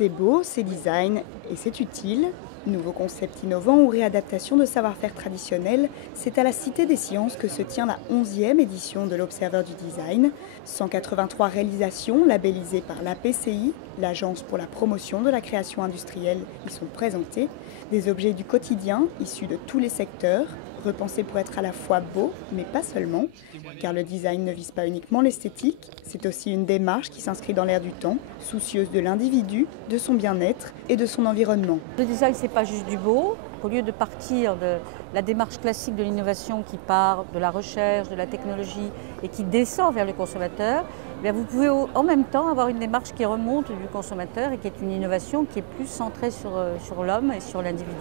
C'est beau, c'est design et c'est utile. Nouveaux concepts innovants ou réadaptation de savoir-faire traditionnels, c'est à la Cité des Sciences que se tient la 11e édition de l'Observeur du Design. 183 réalisations labellisées par l'APCI, l'Agence pour la promotion de la création industrielle, y sont présentées. Des objets du quotidien, issus de tous les secteurs, repensés pour être à la fois beaux, mais pas seulement, car le design ne vise pas uniquement l'esthétique, c'est aussi une démarche qui s'inscrit dans l'air du temps, soucieuse de l'individu, de son bien-être et de son environnement. Le design, ce n'est pas juste du beau. Au lieu de partir de la démarche classique de l'innovation qui part de la recherche, de la technologie et qui descend vers le consommateur, vous pouvez en même temps avoir une démarche qui remonte du consommateur et qui est une innovation qui est plus centrée sur l'homme et sur l'individu.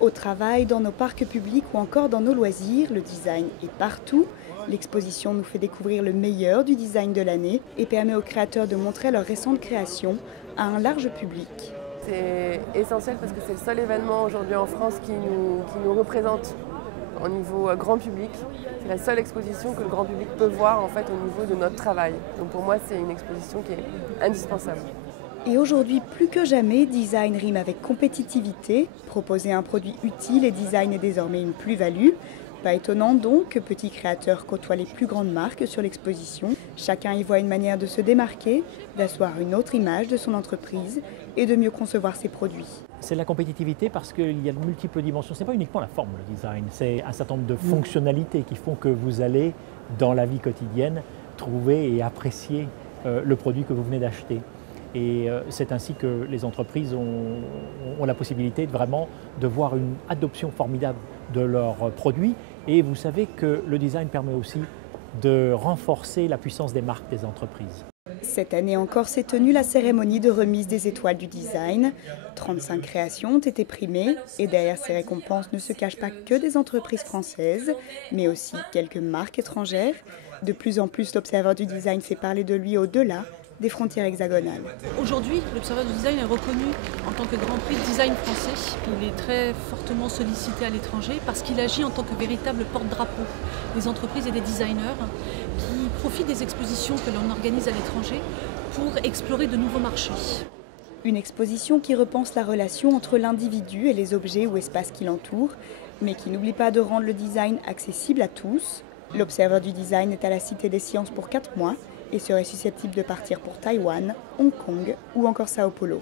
Au travail, dans nos parcs publics ou encore dans nos loisirs, le design est partout. L'exposition nous fait découvrir le meilleur du design de l'année et permet aux créateurs de montrer leurs récentes créations à un large public. C'est essentiel parce que c'est le seul événement aujourd'hui en France qui nous représente au niveau grand public. C'est la seule exposition que le grand public peut voir en fait au niveau de notre travail. Donc pour moi, c'est une exposition qui est indispensable. Et aujourd'hui, plus que jamais, design rime avec compétitivité. Proposer un produit utile et design est désormais une plus-value. Pas étonnant donc que petits créateurs côtoient les plus grandes marques sur l'exposition. Chacun y voit une manière de se démarquer, d'asseoir une autre image de son entreprise et de mieux concevoir ses produits. C'est la compétitivité parce qu'il y a de multiples dimensions. Ce n'est pas uniquement la forme, le design. C'est un certain nombre de fonctionnalités qui font que vous allez, dans la vie quotidienne, trouver et apprécier le produit que vous venez d'acheter. Et c'est ainsi que les entreprises ont la possibilité de voir une adoption formidable de leurs produits. Et vous savez que le design permet aussi de renforcer la puissance des marques des entreprises. Cette année encore s'est tenue la cérémonie de remise des étoiles du design. 35 créations ont été primées et derrière ces récompenses ne se cachent pas que des entreprises françaises, mais aussi quelques marques étrangères. De plus en plus, l'Observeur du design fait parler de lui au-delà des frontières hexagonales. Aujourd'hui, l'Observeur du design est reconnu en tant que Grand Prix de design français. Il est très fortement sollicité à l'étranger parce qu'il agit en tant que véritable porte-drapeau des entreprises et des designers qui profitent des expositions que l'on organise à l'étranger pour explorer de nouveaux marchés. Une exposition qui repense la relation entre l'individu et les objets ou espaces qui l'entourent, mais qui n'oublie pas de rendre le design accessible à tous. L'Observeur du design est à la Cité des Sciences pour 4 mois et serait susceptible de partir pour Taïwan, Hong Kong ou encore Sao Paulo.